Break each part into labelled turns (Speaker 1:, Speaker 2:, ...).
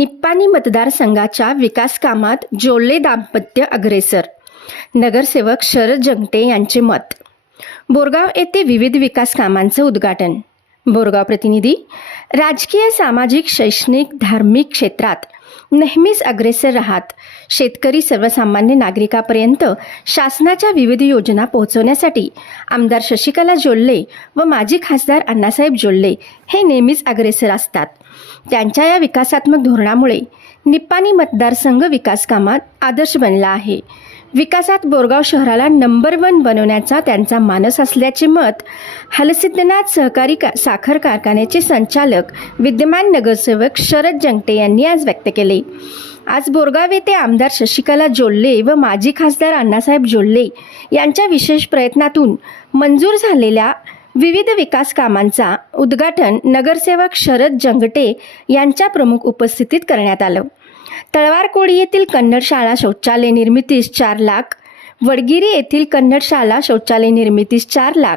Speaker 1: निप्पाणी मतदारसंघाच्या विकास कामात जोल्ले दाम्पत्य अग्रेसर. नगरसेवक शरद जंगटे यांचे मत. बोरगाव येथे विविध विकास कामांचं उद्घाटन. बोरगाव प्रतिनिधी राजकीय सामाजिक शैक्षणिक धार्मिक क्षेत्रात नेहमीच अग्रेसर राहत शेतकरी सर्वसामान्य नागरिकापर्यंत शासनाच्या विविध योजना पोहोचवण्यासाठी आमदार शशिकला जोल्ले व माजी खासदार अण्णासाहेब जोल्ले हे नेहमीच अग्रेसर असतात. त्यांच्या या विकासात्मक धोरणामुळे निप्पाणी मतदारसंघ विकास कामात आदर्श बनला आहे. विकासात बोरगाव शहराला नंबर वन बनवण्याचा त्यांचा मानस असल्याचे मत हलसिद्धनाथ सहकारी का साखर कारखान्याचे संचालक विद्यमान नगरसेवक शरद जंगटे यांनी आज व्यक्त केले. आज बोरगाव येथे आमदार शशिकला जोल्ले व माजी खासदार अण्णासाहेब जोल्ले यांच्या विशेष प्रयत्नातून मंजूर झालेल्या विविध विकास कामांचा उद्घाटन नगरसेवक शरद जंगटे यांच्या प्रमुख उपस्थितीत करण्यात आलं. तळवारकोडी येथील कन्नड शाळा शौचालय निर्मितीस चार लाख वडगिरी येथील कन्नड शाळा शौचालय निर्मितीस चार लाख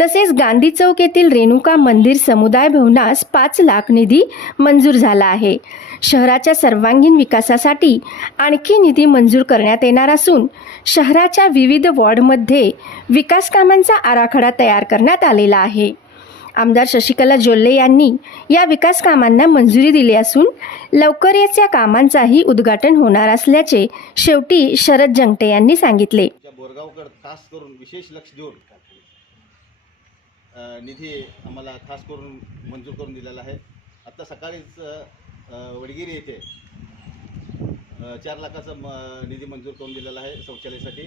Speaker 1: तसेच गांधी चौक येथील रेणुका मंदिर समुदाय भवनास पाच लाख निधी मंजूर झाला आहे. शहराच्या सर्वांगीण विकासासाठी आणखी निधी मंजूर करण्यात येणार असून शहराच्या विविध वॉर्डमध्ये विकास कामांचा आराखडा तयार करण्यात आलेला आहे. आमदार शशिकला जोल्ले यांनी या विकास कामांना मंजुरी दिली असून लवकर या कामांचाही उद्घाटन होणार असल्याचे शेवटी शरद जंगटे यांनी सांगितले.
Speaker 2: बोरगावकर खास करून विशेष लक्ष देऊन निधी आम्हाला खास करून मंजूर करून दिलेला आहे. आत्ता सकाळीच वडगिरी येथे चार लाखाचा म निधी मंजूर करून दिलेला आहे शौचालयासाठी.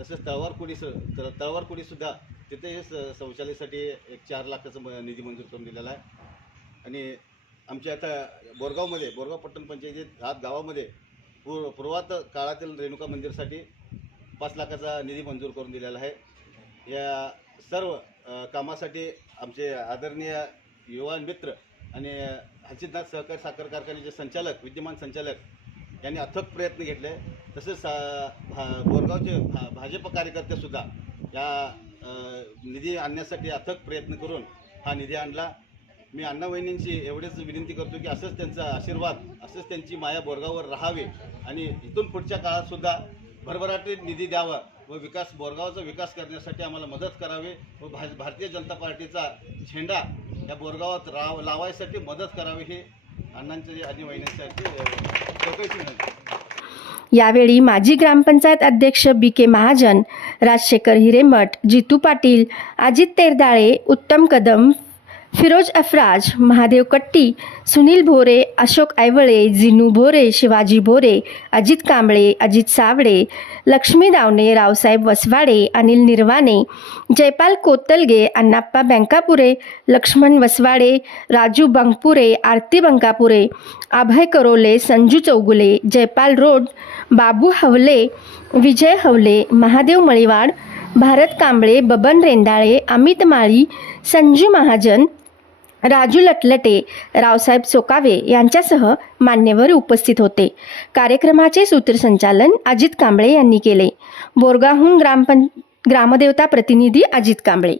Speaker 2: तसेच तळवारकुडी स तळवार तळवारकुडीसुद्धा तिथे स- शौचालयासाठी एक चार लाखाचा म निधी मंजूर करून दिलेला आहे. आणि आमच्या आता बोरगावमध्ये बोरगाव पट्टण पंचायतीत आत गावामध्ये पूर्व पूर्वात काळातील रेणुका मंदिरसाठी पाच लाखाचा निधी मंजूर करून दिलेला आहे. या सर्व कामासाठी आमचे आदरणीय युवा मित्र आणि हर्षितनाथ सहकारी साखर कारखान्याचे संचालक विद्यमान संचालक यांनी अथक प्रयत्न घेतले. तसेच सा भा बोरगावचे भा भाजप कार्यकर्तेसुद्धा या निधी आणण्यासाठी अथक प्रयत्न करून हा निधी आणला. मी अण्णा वहिनींची एवढेच विनंती करतो की असंच त्यांचा आशीर्वाद असंच त्यांची माया बोरगाववर राहावी आणि इथून पुढच्या काळातसुद्धा सुद्धा भरभराटी निधी द्यावा व विकास बोरगावचा विकास करण्यासाठी आम्हाला मदत करावी व भा भारतीय जनता पार्टीचा झेंडा या बोरगावात राव लावायसाठी मदत करावी हे अण्णांची आणि वहिन्यांसाठी चौकशी विनंती.
Speaker 1: यावेळी माजी ग्रामपंचायत अध्यक्ष बी के महाजन राजशेखर हिरेमठ जितू पाटील अजित तेरदाळे उत्तम कदम फिरोज अफराज महादेव कट्टी सुनील भोरे अशोक ऐवळे जिनू भोरे शिवाजी भोरे अजित कांबळे अजित सावडे लक्ष्मी दावणे रावसाहेब वसवाडे अनिल निर्वाणे जयपाल कोतलगे अण्णाप्पा बँकापुरे लक्ष्मण वसवाडे राजू बंगपुरे आरती बंकापुरे अभय करोले संजू चौगुले जयपाल रोड बाबू हवले विजय हवले महादेव मळीवाड भारत कांबळे बबन रेंदाळे अमित माळी संजू महाजन राजू लटलटे रावसाहेब चोकावे यांच्यासह मान्यवर उपस्थित होते. कार्यक्रमाचे सूत्रसंचालन अजित कांबळे यांनी केले. बोरगावहून ग्रामपं ग्रामदेवता प्रतिनिधी अजित कांबळे.